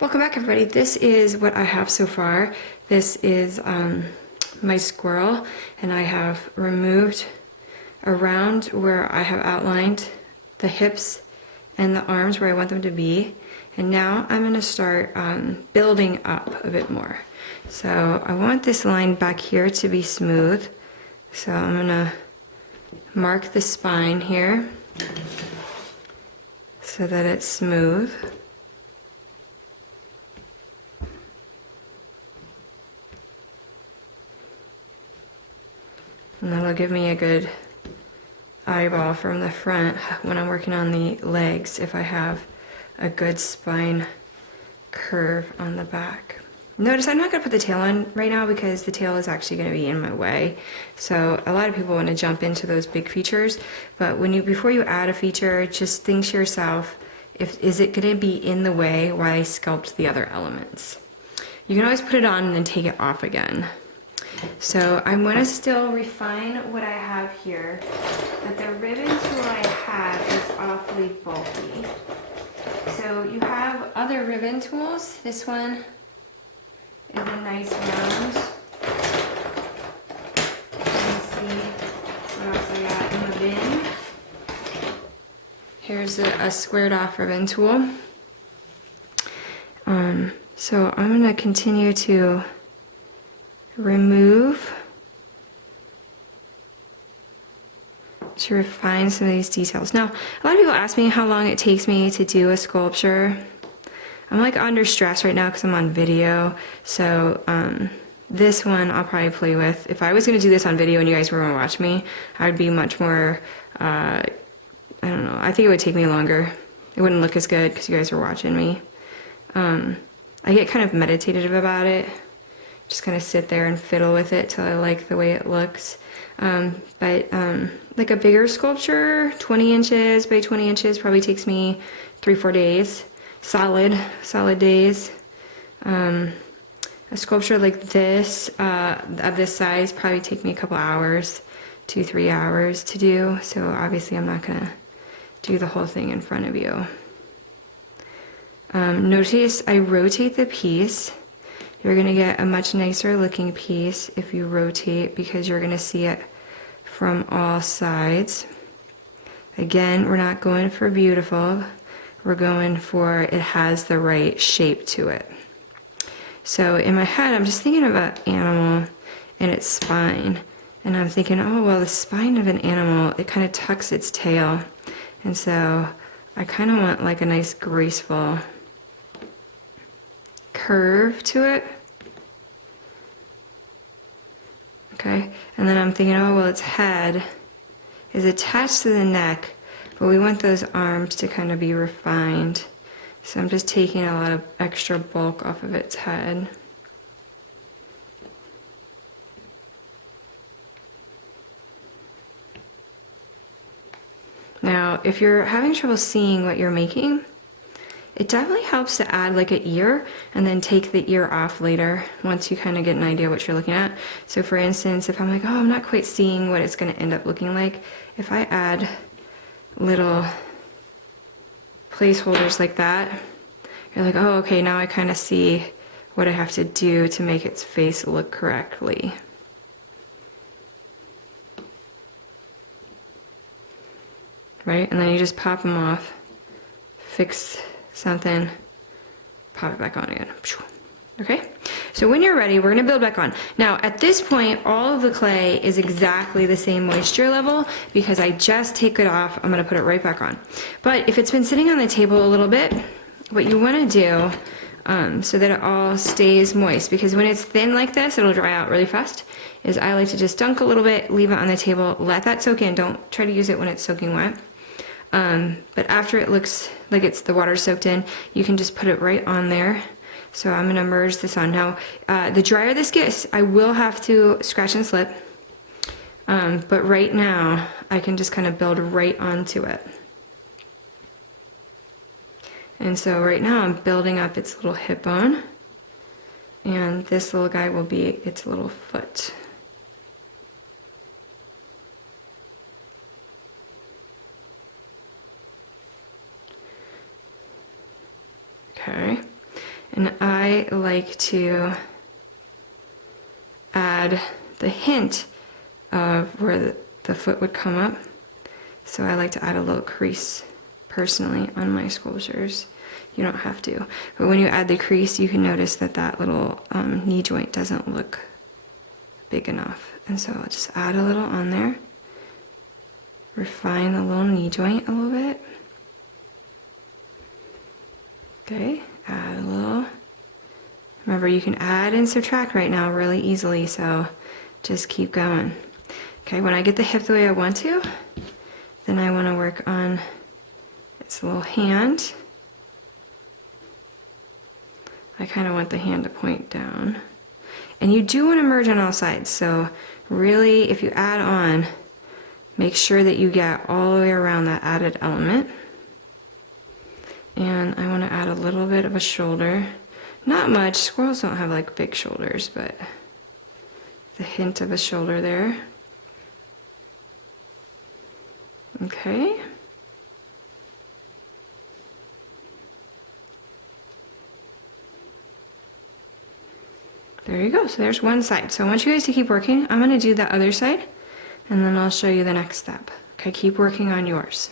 Welcome back, everybody. This is what I have so far. This is my squirrel, and I have removed around where I have outlined the hips and the arms where I want them to be. And now I'm going to start building up a bit more. So I want this line back here to be smooth. So I'm going to mark the spine here so that it's smooth. And that'll give me a good eyeball from the front when I'm working on the legs if I have a good spine curve on the back. Notice I'm not going to put the tail on right now because the tail is actually going to be in my way. So a lot of people want to jump into those big features, but before you add a feature, just think to yourself, is it going to be in the way while I sculpt the other elements? You can always put it on and then take it off again. So I'm going to still refine what I have here, but the ribbon tool I have is awfully bulky. So you have other ribbon tools. This one is a nice round. Let's see what else I got in the bin. Here's a squared off ribbon tool. So I'm going to continue to remove to refine some of these details. Now, a lot of people ask me how long it takes me to do a sculpture. I'm like under stress right now because I'm on video. So this one I'll probably play with. If I was going to do this on video and you guys were going to watch me, I would be much more, I don't know, I think it would take me longer. It wouldn't look as good because you guys were watching me. I get kind of meditative about it. Just kind of sit there and fiddle with it till I like the way it looks. But like a bigger sculpture, 20 inches by 20 inches, probably takes me 3-4 days. Solid days. A sculpture like this, of this size, probably take me a couple hours, 2-3 hours to do. So obviously I'm not gonna do the whole thing in front of you. Notice I rotate the piece. You're going to get a much nicer looking piece if you rotate because you're going to see it from all sides. Again, we're not going for beautiful. We're going for it has the right shape to it. So in my head, I'm just thinking of an animal and its spine. And I'm thinking, oh, well, the spine of an animal, it kind of tucks its tail. And so I kind of want like a nice graceful curve to it. Okay, and then I'm thinking, oh, well, its head is attached to the neck, but we want those arms to kind of be refined. So I'm just taking a lot of extra bulk off of its head. Now, if you're having trouble seeing what you're making, it definitely helps to add like an ear and then take the ear off later once you kind of get an idea what you're looking at. So for instance, if I'm like, oh, I'm not quite seeing what it's going to end up looking like, if I add little placeholders like that, you're like, oh, okay, now I kind of see what I have to do to make its face look correctly. Right? And then you just pop them off, fix something, pop it back on again. Okay, so when you're ready, we're going to build back on. Now at this point, all of the clay is exactly the same moisture level because I just take it off. I'm going to put it right back on. But if it's been sitting on the table a little bit, what you want to do so that it all stays moist, because when it's thin like this, it'll dry out really fast, is I like to just dunk a little bit, leave it on the table, let that soak in. Don't try to use it when it's soaking wet. But after it looks like the water soaked in, you can just put it right on there. So I'm going to merge this on. Now, the drier this gets, I will have to scratch and slip. But right now, I can just kind of build right onto it. And so right now, I'm building up its little hip bone. And this little guy will be its little foot. Okay, And I like to add the hint of where the foot would come up. So I like to add a little crease personally on my sculptures. You don't have to. But when you add the crease, you can notice that that little knee joint doesn't look big enough. And so I'll just add a little on there. Refine the little knee joint a little bit. Okay, add a little. Remember, you can add and subtract right now really easily, so just keep going. Okay, when I get the hip the way I want to, then I want to work on its little hand. I kind of want the hand to point down. And you do want to merge on all sides, so really, if you add on, make sure that you get all the way around that added element. And I want to add a little bit of a shoulder. Not much, squirrels don't have like big shoulders, but the hint of a shoulder there. Okay. There you go, so there's one side. So I want you guys to keep working. I'm gonna do the other side, and then I'll show you the next step. Okay, keep working on yours.